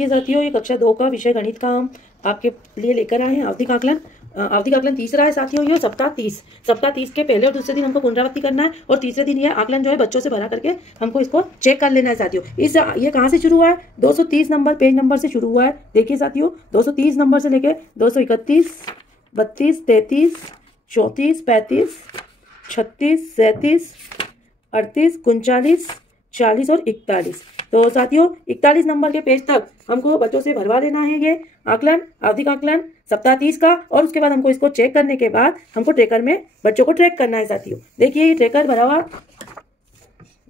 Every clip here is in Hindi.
देखिए साथियों, ये कक्षा 2 का विषय गणित का हम आपके लिए लेकर आए हैं आवधिक आकलन। आवधिक आकलन तीसरा है साथियों। ये सप्ताह 30 के पहले और दूसरे दिन हमको पुनरावृत्ति करना है और तीसरे दिन ये आकलन जो है बच्चों से भरा करके हमको इसको चेक कर लेना है साथियों। ये कहाँ से शुरू हुआ है? 230 नंबर पेज नंबर से शुरू हुआ है। देखिए साथियों, 230 नंबर से लेके 231, 32, 33, 34, 35, 36, 37, 38, 39, 40 और 41। तो साथियों 41 नंबर के पेज तक हमको बच्चों से भरवा लेना है ये आकलन, आवधिक आकलन सप्ताह 30 का। और उसके बाद हमको इसको चेक करने के बाद हमको ट्रैकर में बच्चों को ट्रैक करना है साथियों। देखिए ये ट्रैकर भरा हुआ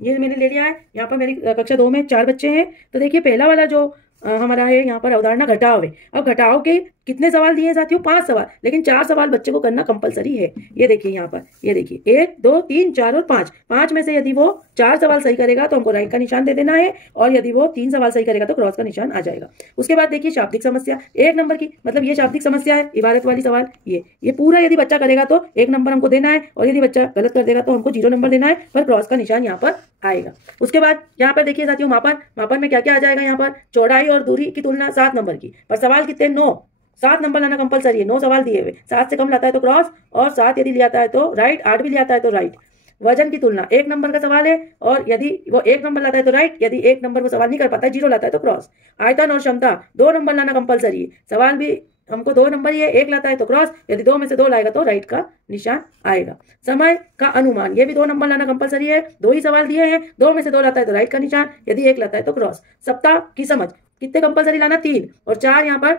ये मैंने ले लिया है। यहाँ पर मेरी कक्षा 2 में 4 बच्चे हैं। तो देखिए पहला वाला जो हमारा है यहाँ पर अवधारणा घटाव है। अब घटाव के कितने सवाल दिए साथियों? 5 सवाल, लेकिन 4 सवाल बच्चे को करना कंपलसरी है। ये देखिए यहाँ पर, ये देखिए 1, 2, 3, 4 और 5। 5 में से यदि वो 4 सवाल सही करेगा तो हमको राइट का निशान दे देना है, और यदि वो 3 सवाल सही करेगा तो क्रॉस का निशान आ जाएगा। उसके बाद देखिए शाब्दिक समस्या 1 नंबर की, मतलब ये शाब्दिक समस्या है, इबारत वाली सवाल। ये पूरा यदि बच्चा करेगा तो 1 नंबर हमको देना है, और यदि बच्चा गलत कर देगा तो हमको 0 नंबर देना है, पर क्रॉस का निशान यहाँ पर आएगा। उसके बाद यहाँ पर देखिए साथियों मापन में क्या क्या आ जाएगा? यहाँ पर चौड़ाई और दूरी की तुलना 7 नंबर की, पर सवाल कितने? 9। 7 नंबर लाना कंपलसरी है। 9 सवाल दिए हुए, 7 से कम लाता है तो क्रॉस, और 7 यदि लिया है तो राइट, 8 भी लिया है तो राइट। वजन की तुलना 1 नंबर का सवाल है, और यदि वो 1 नंबर लाता है तो राइट, यदि 1 नंबर वो सवाल नहीं कर पाता है, 0 लाता है तो क्रॉस। आयतन और क्षमता 2 नंबर लाना कंपलसरी है। सवाल भी हमको 2 नंबर ही है, 1 लाता है तो क्रॉस, यदि 2 में से 2 लाएगा तो राइट का निशान आएगा। समय का अनुमान ये भी 2 नंबर लाना कंपलसरी है। 2 ही सवाल दिए हैं, 2 में से 2 लाता है तो राइट का निशान, यदि 1 लाता है तो क्रॉस। सप्ताह की समझ कितने कंपलसरी लाना? 3 और 4 यहाँ पर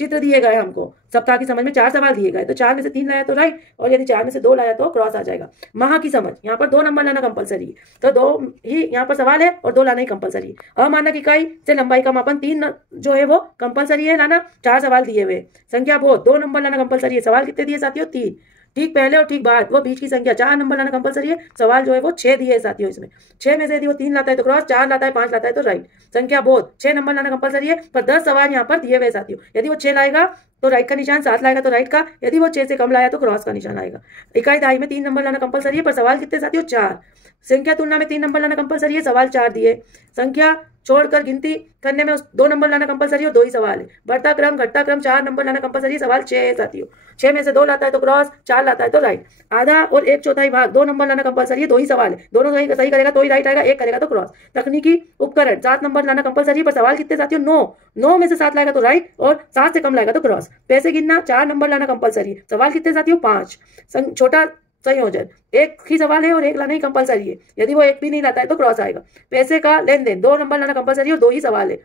चित्र दिए गए हमको। सप्ताह की समझ में 4 सवाल दिए गए, तो 4 में से 3 लाया तो राइट, और यदि 4 में से 2 लाया तो क्रॉस आ जाएगा। माह की समझ यहाँ पर 2 नंबर लाना कंपलसरी है, तो 2 ही यहाँ पर सवाल है और 2 लाना ही कंपलसरी है। अमानक इकाई से लंबाई का मापन 3 जो है वो कंपलसरी है लाना। 4 सवाल दिए हुए। संख्या बोध 2 नंबर लाना कंपलसरी है। सवाल कितने दिए साथियों? 3। ठीक पहले और ठीक बाद वो बीच की संख्या 4 नंबर लाना कंपलसरी है। सवाल जो है वो 6 दिए है साथियों। इसमें 6 में से यदि वो 3 लाता है तो क्रॉस, 4 लाता है, 5 लाता है तो राइट। संख्या बोध 6 नंबर लाना कंपलसरी है, पर 10 सवाल यहाँ पर दिए हुए साथियों। यदि वो 6 लाएगा तो राइट का निशान, 7 लाएगा तो राइट का, यदि वो 6 से कम लाया तो क्रॉस का निशान आएगा। इकाई दहाई में 3 नंबर लाना कंपलसरी है, पर सवाल कितने साथियों? 4। संख्या तुलना में 3 नंबर लाना कंपलसरी है, सवाल 4 दिए। संख्या छोड़कर गिनती करने में 2 नंबर लाना कंपलसरी है और 2 ही सवाल है। बढ़ता क्रम घटता क्रम 4 नंबर लाना कंपलसरी है, सवाल 6 है साथियों। 6 में से 2 लाता है तो क्रॉस, 4 लाता है तो राइट। आधा और 1/4 भाग 2 नंबर लाना कंपलसरी है, 2 ही सवाल है। दोनों सही करेगा तो ही राइट आएगा, 1 करेगा तो क्रॉस। तकनीकी उपकरण 7 नंबर लाना कंपलसरी है, पर सवाल कितने साथियों? 9 में से 7 लाएगा तो राइट, और 7 से कम लाएगा तो क्रॉस। पैसे गिनना 4 नंबर लाना कंपलसरी है। सवाल कितने साथियों? 5। छोटा संयोजन 1 ही सवाल है और 1 लाना ही कंपलसरी है। यदि वो 1 भी नहीं लाता है तो क्रॉस आएगा। पैसे का लेन देन 2 नंबर लाना कंपलसरी है और 2 ही सवाल है।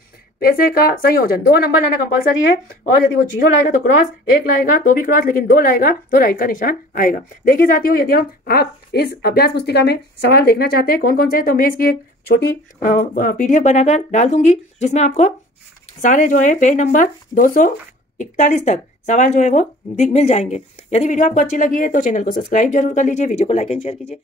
पैसे का संयोजन 2 नंबर लाना कंपलसरी है, और यदि वो 0 लाएगा तो क्रॉस, 1 लाएगा तो भी क्रॉस, लेकिन 2 लाएगा तो राइट का निशान आएगा। देखिए साथियों, यदि आप इस अभ्यास पुस्तिका में सवाल देखना चाहते हैं कौन कौन से, तो मैं इसकी एक छोटी PDF बनाकर डाल दूंगी, जिसमें आपको सारे जो है पेज नंबर 241 तक सवाल जो है वो मिल जाएंगे। यदि वीडियो आपको अच्छी लगी है तो चैनल को सब्सक्राइब जरूर कर लीजिए, वीडियो को लाइक एंड शेयर कीजिए।